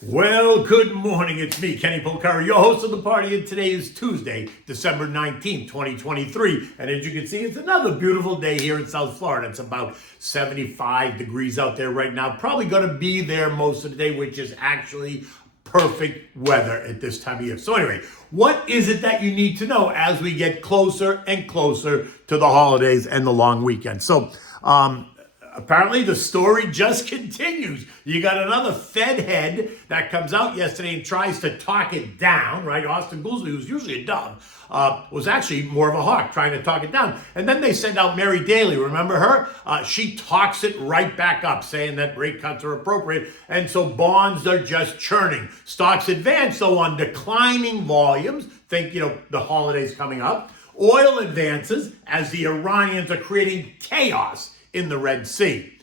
Well, good morning. It's me, Kenny Polcari, your host of the party, and today is Tuesday, December 19th, 2023. And as you can see, it's another beautiful day here in South Florida. It's about 75 degrees out there right now. Probably going to be there most of the day, which is actually perfect weather at this time of year. So anyway, what is it that you need to know as we get closer and closer to the holidays and the long weekend? So, apparently, the story just continues. You got another Fed head that comes out yesterday and tries to talk it down, right? Austan, who's usually a dove, was actually more of a hawk, trying to talk it down. And then they send out Mary Daly. Remember her? She talks it right back up, saying that rate cuts are appropriate. And so bonds are just churning. Stocks advance, though, on declining volumes. Think, the holidays coming up. Oil advances as the Iranians are creating chaos in the Red Sea.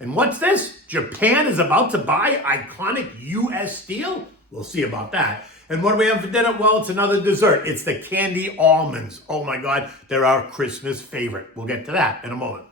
And what's this? Japan is about to buy iconic U.S. steel? We'll see about that. And what do we have for dinner? Well, it's another dessert. It's the Candied Almonds. Oh my God, they're our Christmas favorite. We'll get to that in a moment.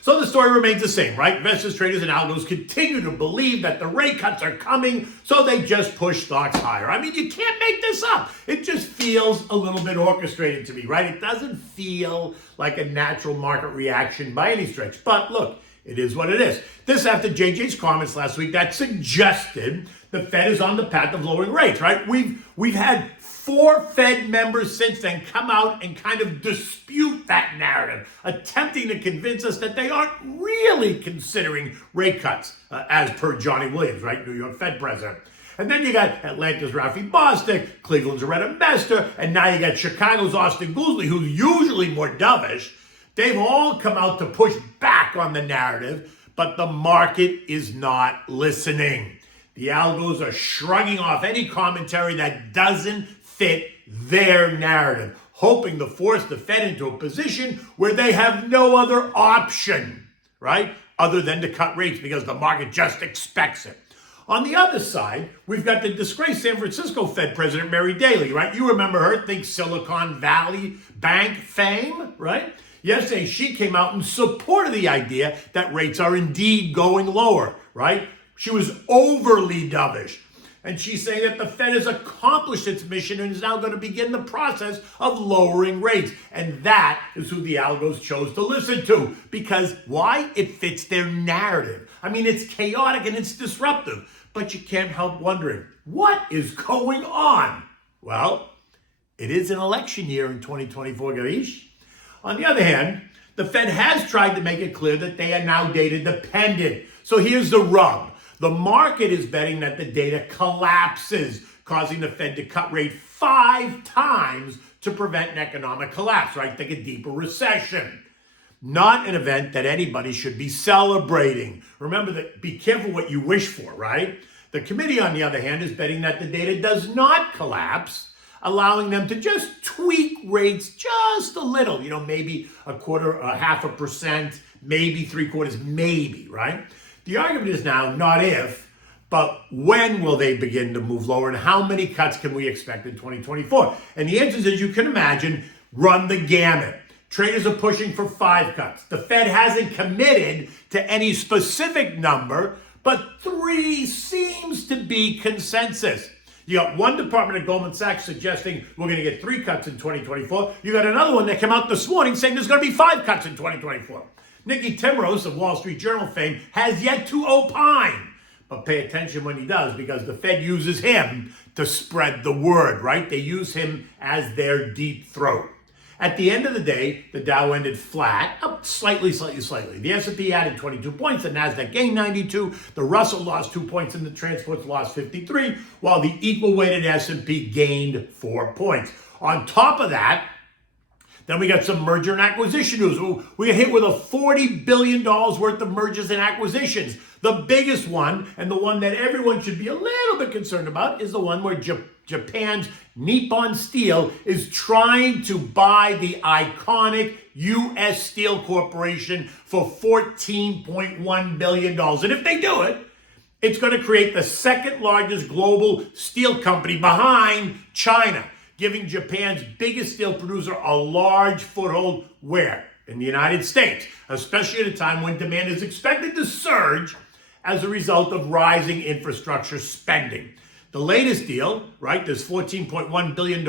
So the story remains the same, right? Investors, traders, and algos continue to believe that the rate cuts are coming, so they just push stocks higher. I mean, you can't make this up. It just feels a little bit orchestrated to me, right? It doesn't feel like a natural market reaction by any stretch. But look, it is what it is. This after JJ's comments last week that suggested the Fed is on the path of lowering rates, right? We've had 4 Fed members since then come out and kind of dispute that narrative, attempting to convince us that they aren't really considering rate cuts, as per Johnny Williams, right, New York Fed president. And then you got Atlanta's Rafi Bostic, Cleveland's Loretta Mester, and now you got Chicago's Austan, who's usually more dovish. They've all come out to push back on the narrative, but the market is not listening. The algos are shrugging off any commentary that doesn't fit their narrative, hoping to force the Fed into a position where they have no other option, right, other than to cut rates because the market just expects it. On the other side, we've got the disgraced San Francisco Fed President Mary Daly, right? You remember her, think Silicon Valley Bank fame, right? Yesterday, she came out in support of the idea that rates are indeed going lower, right? She was overly dovish. And she's saying that the Fed has accomplished its mission and is now going to begin the process of lowering rates. And that is who the algos chose to listen to. Because why? It fits their narrative. I mean, it's chaotic and it's disruptive. But you can't help wondering, what is going on? Well, it is an election year in 2024, Garish. On the other hand, the Fed has tried to make it clear that they are now data dependent. So here's the rub. The market is betting that the data collapses, causing the Fed to cut rate 5 times to prevent an economic collapse, right? Think a deeper recession. Not an event that anybody should be celebrating. Remember that, be careful what you wish for, right? The committee, on the other hand, is betting that the data does not collapse, allowing them to just tweak rates just a little, maybe a quarter, a 0.5%, maybe 3/4, maybe, right? The argument is now not if, but when will they begin to move lower and how many cuts can we expect in 2024? And the answer is, as you can imagine, run the gamut. Traders are pushing for 5 cuts. The Fed hasn't committed to any specific number, but 3 seems to be consensus. You got one department at Goldman Sachs suggesting we're going to get 3 cuts in 2024. You got another one that came out this morning saying there's going to be 5 cuts in 2024. Nicky Timrose of Wall Street Journal fame has yet to opine. But pay attention when he does, because the Fed uses him to spread the word, right? They use him as their deep throat. At the end of the day, the Dow ended flat, up slightly. The S&P added 22 points, the Nasdaq gained 92, the Russell lost 2 points, and the transports lost 53, while the equal-weighted S&P gained 4 points. On top of that, then we got some merger and acquisition news. We got hit with a $40 billion worth of mergers and acquisitions. The biggest one, and the one that everyone should be a little bit concerned about, is the one where Japan's Nippon Steel is trying to buy the iconic U.S. Steel Corporation for $14.1 billion. And if they do it, it's going to create the second largest global steel company behind China, giving Japan's biggest steel producer a large foothold where? In the United States, especially at a time when demand is expected to surge as a result of rising infrastructure spending. The latest deal, right, this $14.1 billion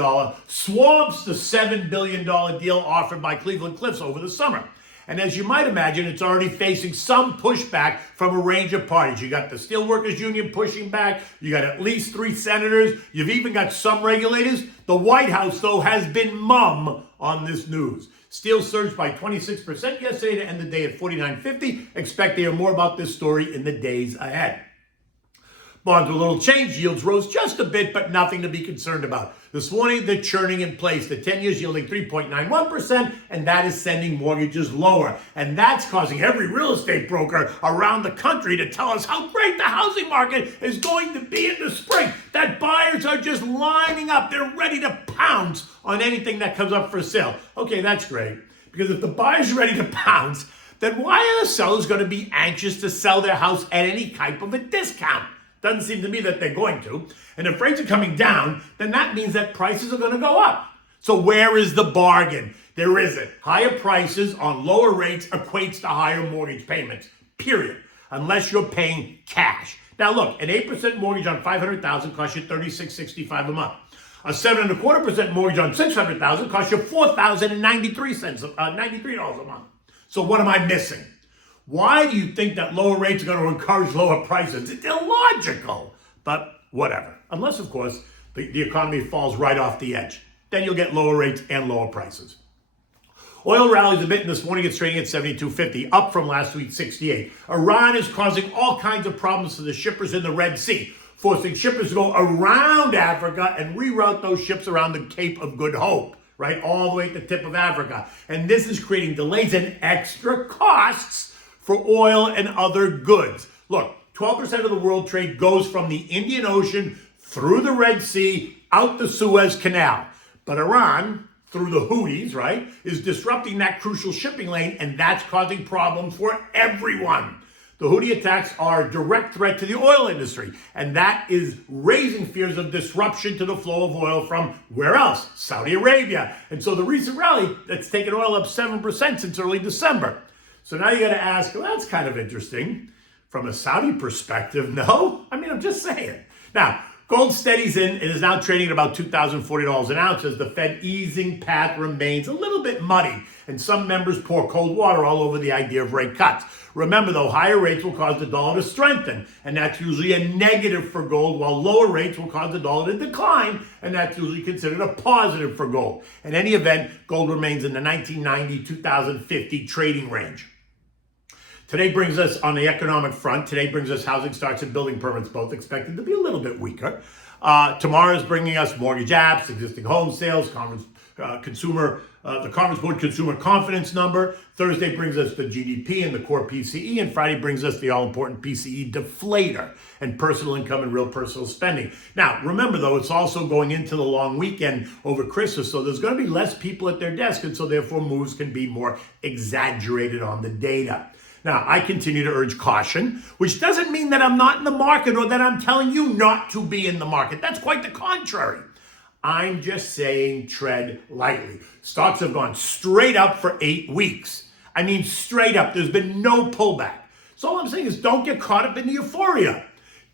swamps the $7 billion deal offered by Cleveland Cliffs over the summer. And as you might imagine, it's already facing some pushback from a range of parties. You got the Steelworkers Union pushing back. You got at least 3 senators. You've even got some regulators. The White House, though, has been mum on this news. Steel surged by 26% yesterday to end the day at $49.50. Expect to hear more about this story in the days ahead. Bonds with a little change. Yields rose just a bit, but nothing to be concerned about. This morning, they're churning in place. The 10 years yielding 3.91%, and that is sending mortgages lower. And that's causing every real estate broker around the country to tell us how great the housing market is going to be in the spring. That buyers are just lining up. They're ready to pounce on anything that comes up for sale. Okay, that's great. Because if the buyers are ready to pounce, then why are the sellers going to be anxious to sell their house at any type of a discount? Doesn't seem to me that they're going to. And if rates are coming down, then that means that prices are going to go up. So where is the bargain? There isn't. Higher prices on lower rates equates to higher mortgage payments, period, unless you're paying cash. Now look, an 8% mortgage on $500,000 costs you $36.65 a month. A 7.25% mortgage on $600,000 costs you $4,093 a month. So what am I missing? Why do you think that lower rates are going to encourage lower prices? It's illogical, but whatever. Unless, of course, the economy falls right off the edge. Then you'll get lower rates and lower prices. Oil rallies a bit, and this morning it's trading at $72.50, up from last week's $68. Iran is causing all kinds of problems to the shippers in the Red Sea, forcing shippers to go around Africa and reroute those ships around the Cape of Good Hope, right, all the way at the tip of Africa. And this is creating delays and extra costs for oil and other goods. Look, 12% of the world trade goes from the Indian Ocean through the Red Sea out the Suez Canal. But Iran, through the Houthis, right, is disrupting that crucial shipping lane, and that's causing problems for everyone. The Houthi attacks are a direct threat to the oil industry, and that is raising fears of disruption to the flow of oil from where else? Saudi Arabia. And so the recent rally that's taken oil up 7% since early December. So now you got to ask, well, that's kind of interesting. From a Saudi perspective, no? I mean, I'm just saying. Now, gold steadies in. It is now trading at about $2,040 an ounce as the Fed easing path remains a little bit muddy. And some members pour cold water all over the idea of rate cuts. Remember, though, higher rates will cause the dollar to strengthen. And that's usually a negative for gold, while lower rates will cause the dollar to decline. And that's usually considered a positive for gold. In any event, gold remains in the 1990-2050 trading range. Today brings us, on the economic front, housing starts and building permits, both expected to be a little bit weaker. Tomorrow is bringing us mortgage apps, existing home sales, the Conference Board Consumer Confidence Number. Thursday brings us the GDP and the core PCE, and Friday brings us the all-important PCE deflator and personal income and real personal spending. Now, remember, though, it's also going into the long weekend over Christmas, so there's going to be less people at their desk, and so therefore moves can be more exaggerated on the data. Now, I continue to urge caution, which doesn't mean that I'm not in the market or that I'm telling you not to be in the market. That's quite the contrary. I'm just saying tread lightly. Stocks have gone straight up for 8 weeks. I mean, straight up. There's been no pullback. So all I'm saying is don't get caught up in the euphoria.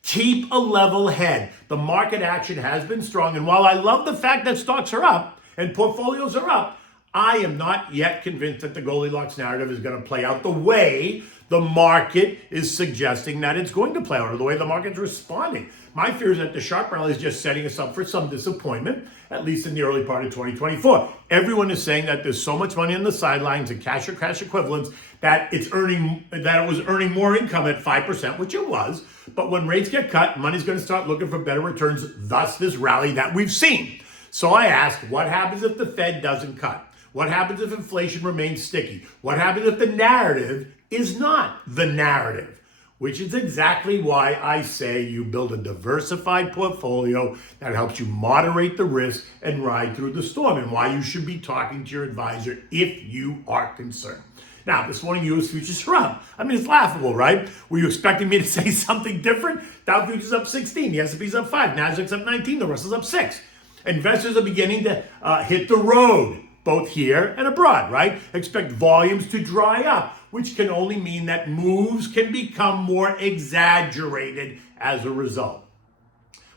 Keep a level head. The market action has been strong. And while I love the fact that stocks are up and portfolios are up, I am not yet convinced that the Goldilocks narrative is going to play out the way the market is suggesting that it's going to play out, or the way the market's responding. My fear is that the sharp rally is just setting us up for some disappointment, at least in the early part of 2024. Everyone is saying that there's so much money on the sidelines and cash or cash equivalents that it was earning more income at 5%, which it was. But when rates get cut, money's going to start looking for better returns, thus this rally that we've seen. So I ask, what happens if the Fed doesn't cut? What happens if inflation remains sticky? What happens if the narrative is not the narrative? Which is exactly why I say you build a diversified portfolio that helps you moderate the risk and ride through the storm, and why you should be talking to your advisor if you are concerned. Now, this morning, U.S. futures are up. I mean, it's laughable, right? Were you expecting me to say something different? Dow futures up 16, the S&P's up 5, Nasdaq's up 19, the Russell's up 6. Investors are beginning to hit the road, both here and abroad, right? Expect volumes to dry up, which can only mean that moves can become more exaggerated as a result,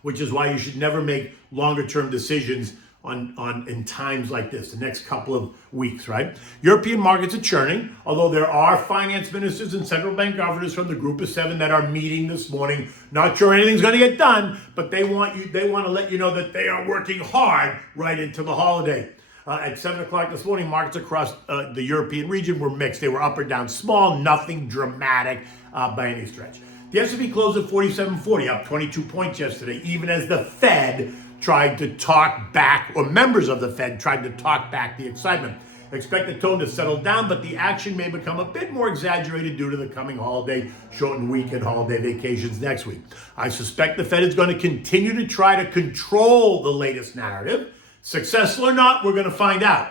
which is why you should never make longer-term decisions in times like this, the next couple of weeks, right? European markets are churning, although there are finance ministers and central bank governors from the group of 7 that are meeting this morning. Not sure anything's going to get done, but they want to let you know that they are working hard right into the holiday. At 7 o'clock this morning, markets across the European region were mixed. They were up or down small, nothing dramatic by any stretch. The S&P closed at 4740, up 22 points yesterday, even as the Fed tried to talk back, or members of the Fed tried to talk back the excitement. Expect the tone to settle down, but the action may become a bit more exaggerated due to the coming holiday, shortened weekend, holiday vacations next week. I suspect the Fed is going to continue to try to control the latest narrative. Successful or not, we're going to find out.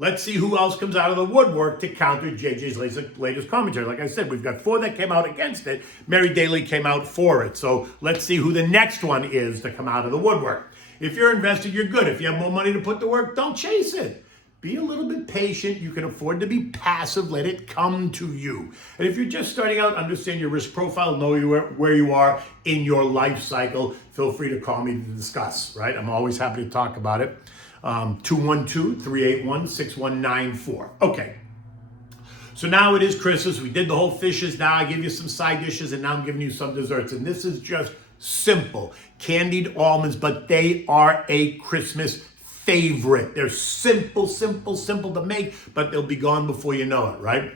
Let's see who else comes out of the woodwork to counter JJ's latest commentary. Like I said, we've got 4 that came out against it. Mary Daly came out for it. So let's see who the next one is to come out of the woodwork. If you're invested, you're good. If you have more money to put to work, don't chase it. Be a little bit patient. You can afford to be passive. Let it come to you. And if you're just starting out, understand your risk profile, know where you are in your life cycle. Feel free to call me to discuss, right? I'm always happy to talk about it. 212-381-6194. Okay. So now it is Christmas. We did the whole fishes. Now I give you some side dishes, and now I'm giving you some desserts. And this is just simple. Candied almonds, but they are a Christmas favorite. They're simple to make, but they'll be gone before you know it, right?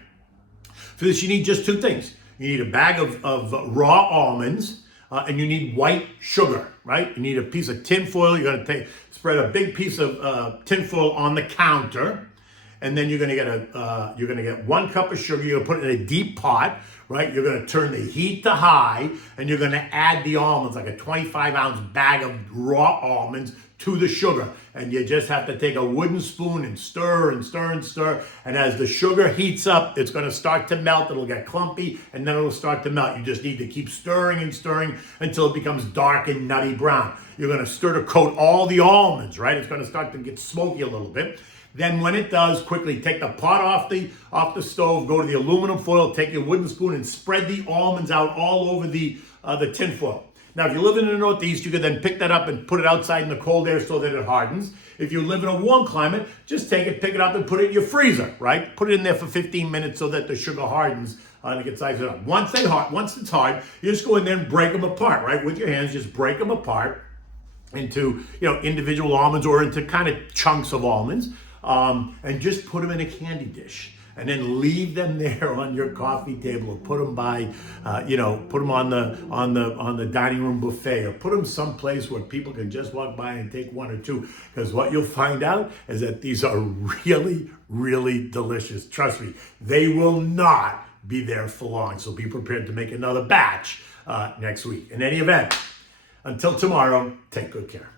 For this, you need just 2 things. You need a bag of raw almonds, and you need white sugar, right? You need a piece of tin foil. You're going to spread a big piece of tin foil on the counter, and then you're going to get 1 cup of sugar. You're going to put it in a deep pot, right? You're going to turn the heat to high, and you're going to add the almonds, like a 25-ounce bag of raw almonds, to the sugar. And you just have to take a wooden spoon and stir and stir and stir. And as the sugar heats up, it's going to start to melt. It'll get clumpy, and then it'll start to melt. You just need to keep stirring and stirring until it becomes dark and nutty brown. You're going to stir to coat all the almonds, right? It's going to start to get smoky a little bit. Then when it does, quickly take the pot off the stove, go to the aluminum foil, take your wooden spoon and spread the almonds out all over the tin foil. Now, if you live in the Northeast, you can then pick that up and put it outside in the cold air so that it hardens. If you live in a warm climate, just take it, pick it up, and put it in your freezer, right? Put it in there for 15 minutes so that the sugar hardens and it gets nice up. Once it's hard, you just go in there and break them apart, right? With your hands, just break them apart into, individual almonds or into kind of chunks of almonds, and just put them in a candy dish. And then leave them there on your coffee table, or put them by, put them on the dining room buffet, or put them someplace where people can just walk by and take 1 or 2. Because what you'll find out is that these are really, really delicious. Trust me, they will not be there for long. So be prepared to make another batch next week. In any event, until tomorrow, take good care.